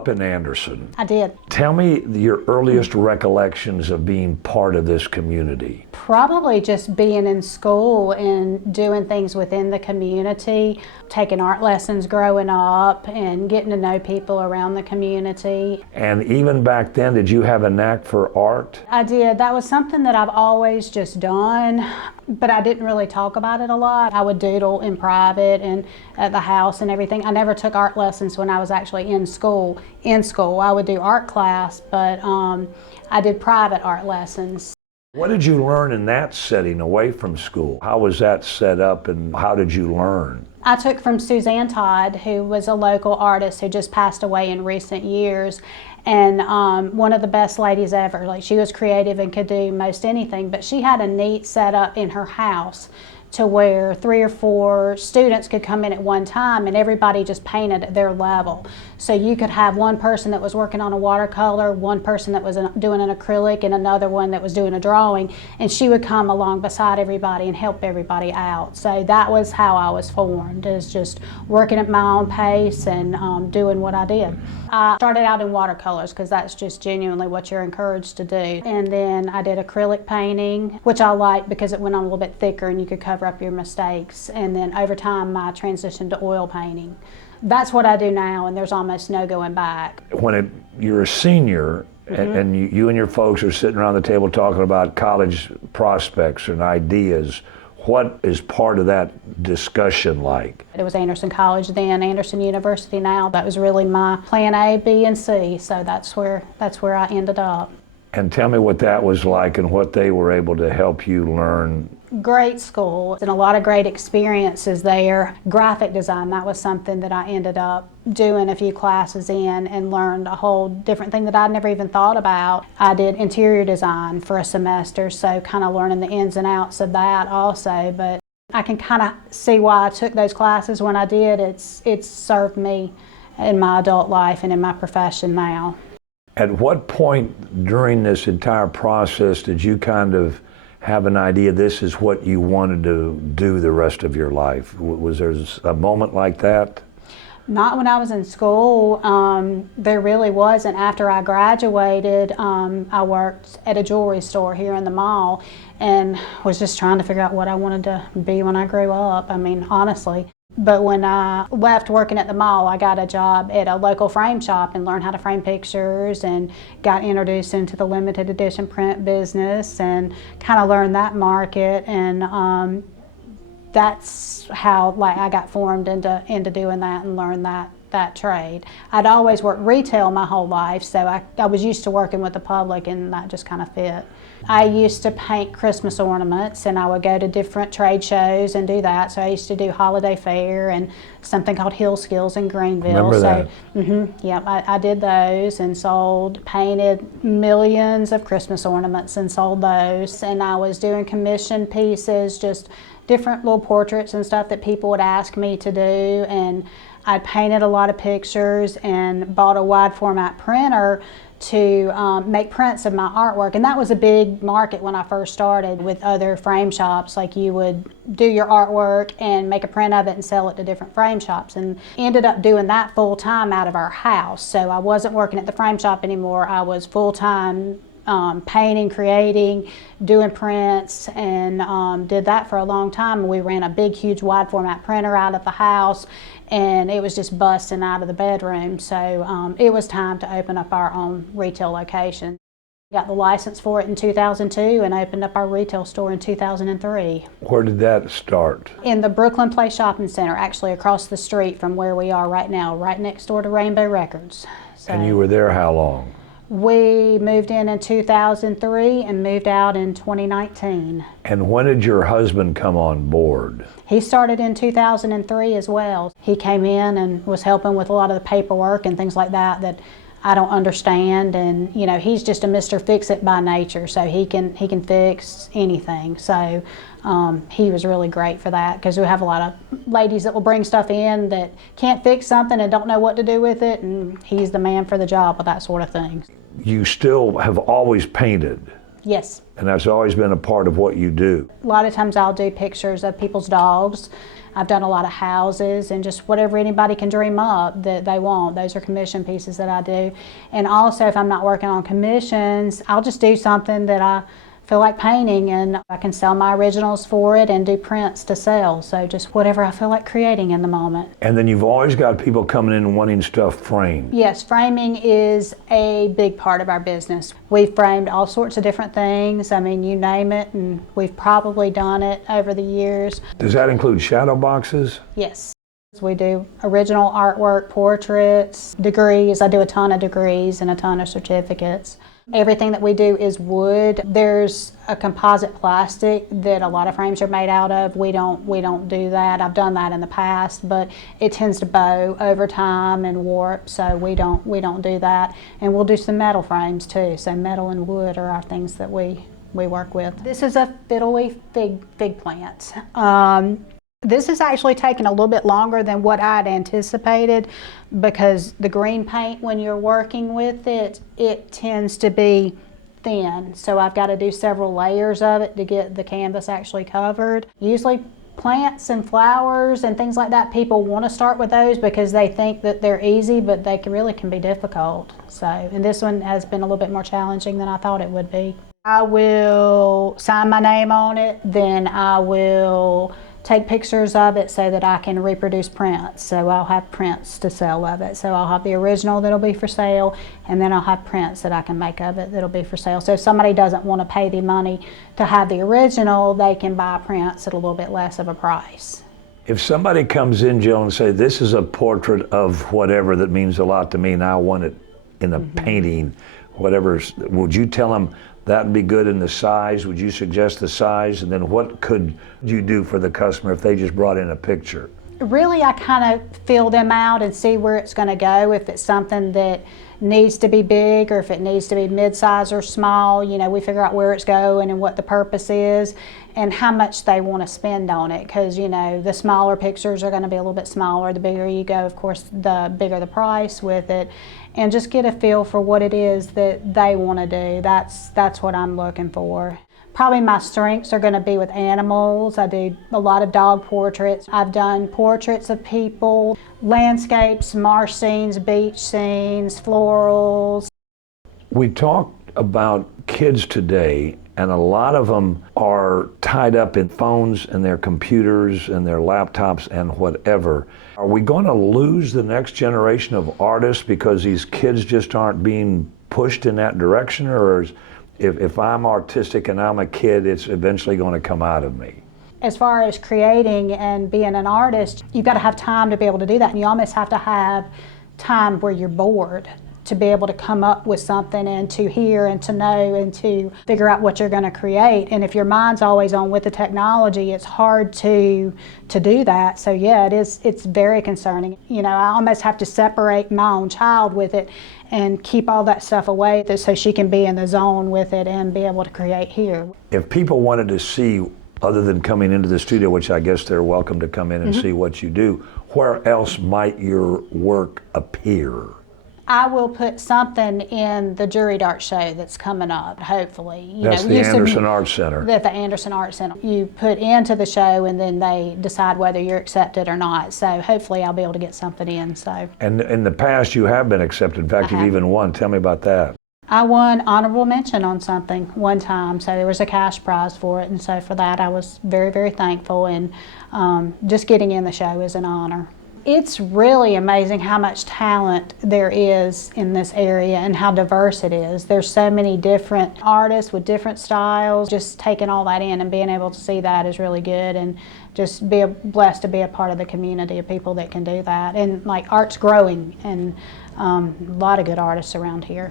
up in Anderson. I did. Tell me your earliest recollections of being part of this community. Probably just being in school and doing things within the community, taking art lessons growing up and getting to know people around the community. And even back then, did you have a knack for art? I did. That was something that I've always just done, but I didn't really talk about it a lot. I would doodle in private and at the house and everything. I never took art lessons when I was actually in school. I would do art class, but I did private art lessons. What did you learn in that setting away from school? How was that set up and how did you learn? I took from Suzanne Todd, who was a local artist who just passed away in recent years, and one of the best ladies ever. Like, she was creative and could do most anything, but she had a neat setup in her house to where 3 or 4 students could come in at one time and everybody just painted at their level. So you could have one person that was working on a watercolor, one person that was doing an acrylic, and another one that was doing a drawing, and she would come along beside everybody and help everybody out. So that was how I was formed, is just working at my own pace and doing what I did. I started out in watercolors because that's just genuinely what you're encouraged to do. And then I did acrylic painting, which I liked because it went on a little bit thicker and you could cover up your mistakes. And then over time I transitioned to oil painting. That's what I do now, and there's almost no going back. When you're a senior, and you and your folks are sitting around the table talking about college prospects and ideas, what is part of that discussion like? It was Anderson College then, Anderson University now. That was really my plan A, B, and C, so that's where I ended up. And tell me what that was like and what they were able to help you learn. Great school and a lot of great experiences there. Graphic design, that was something that I ended up doing a few classes in and learned a whole different thing that I'd never even thought about. I did interior design for a semester, so kind of learning the ins and outs of that also. But I can kind of see why I took those classes when I did. It's served me in my adult life and in my profession now. At what point during this entire process did you kind of have an idea this is what you wanted to do the rest of your life? Was there a moment like that? Not when I was in school. There really wasn't. After I graduated, I worked at a jewelry store here in the mall and was just trying to figure out what I wanted to be when I grew up. I mean, honestly. But when I left working at the mall, I got a job at a local frame shop and learned how to frame pictures and got introduced into the limited edition print business and kind of learned that market, and that's how I got formed into doing that and learned that trade. I'd always worked retail my whole life, so I was used to working with the public, and that just kind of fit. I used to paint Christmas ornaments, and I would go to different trade shows and do that. So I used to do Holiday Fair and something called Hill Skills in Greenville. Remember that? Yep, I did those and painted millions of Christmas ornaments and sold those. And I was doing commission pieces, just different little portraits and stuff that people would ask me to do. And I painted a lot of pictures and bought a wide format printer to make prints of my artwork, and that was a big market when I first started with other frame shops. Like, you would do your artwork and make a print of it and sell it to different frame shops, and ended up doing that full time out of our house. So I wasn't working at the frame shop anymore. I was full time painting, creating, doing prints, and did that for a long time. We ran a big, huge, wide format printer out of the house, and it was just busting out of the bedroom. So it was time to open up our own retail location. Got the license for it in 2002 and opened up our retail store in 2003. Where did that start? In the Brooklyn Place Shopping Center, actually across the street from where we are right now, right next door to Rainbow Records. So, and you were there how long? We moved in 2003 and moved out in 2019. And when did your husband come on board? He started in 2003 as well. He came in and was helping with a lot of the paperwork and things like that I don't understand, and you know, he's just a Mr. Fix-It by nature, so he can fix anything. So he was really great for that, because we have a lot of ladies that will bring stuff in that can't fix something and don't know what to do with it, and he's the man for the job with that sort of thing. You still have always painted? Yes. And that's always been a part of what you do? A lot of times I'll do pictures of people's dogs. I've done a lot of houses and just whatever anybody can dream up that they want. Those are commission pieces that I do. And also, if I'm not working on commissions, I'll just do something that I feel like painting, and I can sell my originals for it and do prints to sell. So just whatever I feel like creating in the moment. And then you've always got people coming in and wanting stuff framed. Yes, framing is a big part of our business. We've framed all sorts of different things. I mean, you name it, and we've probably done it over the years. Does that include shadow boxes? Yes. We do original artwork, portraits, degrees. I do a ton of degrees and a ton of certificates. Everything that we do is wood. There's a composite plastic that a lot of frames are made out of. We don't do that. I've done that in the past, but it tends to bow over time and warp, so we don't do that. And we'll do some metal frames too. So metal and wood are our things that we work with. This is a fiddly fig plant. This has actually taken a little bit longer than what I'd anticipated, because the green paint, when you're working with it, it tends to be thin. So I've got to do several layers of it to get the canvas actually covered. Usually plants and flowers and things like that, people want to start with those because they think that they're easy, but they really can be difficult. So, and this one has been a little bit more challenging than I thought it would be. I will sign my name on it, then I will take pictures of it so that I can reproduce prints. So I'll have prints to sell of it. So I'll have the original that'll be for sale, and then I'll have prints that I can make of it that'll be for sale. So if somebody doesn't want to pay the money to have the original, they can buy prints at a little bit less of a price. If somebody comes in, Jill, and say, this is a portrait of whatever that means a lot to me, and I want it in a painting, whatever, would you tell them that'd be good in the size? Would you suggest the size? And then what could you do for the customer if they just brought in a picture? Really, I kind of feel them out and see where it's going to go. If it's something that needs to be big, or if it needs to be mid-size or small, you know, we figure out where it's going and what the purpose is and how much they want to spend on it. Because, you know, the smaller pictures are going to be a little bit smaller. The bigger you go, of course, the bigger the price with it. And just get a feel for what it is that they want to do. That's what I'm looking for. Probably my strengths are going to be with animals. I do a lot of dog portraits. I've done portraits of people, landscapes, marsh scenes, beach scenes, florals. We talked about kids today, and a lot of them are tied up in phones and their computers and their laptops and whatever. Are we going to lose the next generation of artists because these kids just aren't being pushed in that direction? Or if I'm artistic and I'm a kid, it's eventually going to come out of me? As far as creating and being an artist, you've got to have time to be able to do that, and you almost have to have time where you're bored to be able to come up with something and to hear and to know and to figure out what you're going to create. And if your mind's always on with the technology, it's hard to do that. So yeah, it's very concerning. You know, I almost have to separate my own child with it and keep all that stuff away so she can be in the zone with it and be able to create here. If people wanted to see, other than coming into the studio, which I guess they're welcome to come in and see what you do, where else might your work appear? I will put something in the Jury Dart show that's coming up, hopefully. That's the Anderson Art Center. At the Anderson Art Center. You put into the show and then they decide whether you're accepted or not. So hopefully I'll be able to get something in. So. And in the past you have been accepted. In fact, you've even won. Tell me about that. I won honorable mention on something one time, so there was a cash prize for it. And so for that I was very, very thankful. And just getting in the show is an honor. It's really amazing how much talent there is in this area and how diverse it is. There's so many different artists with different styles. Just taking all that in and being able to see that is really good, and just be blessed to be a part of the community of people that can do that. And like, art's growing, and a lot of good artists around here.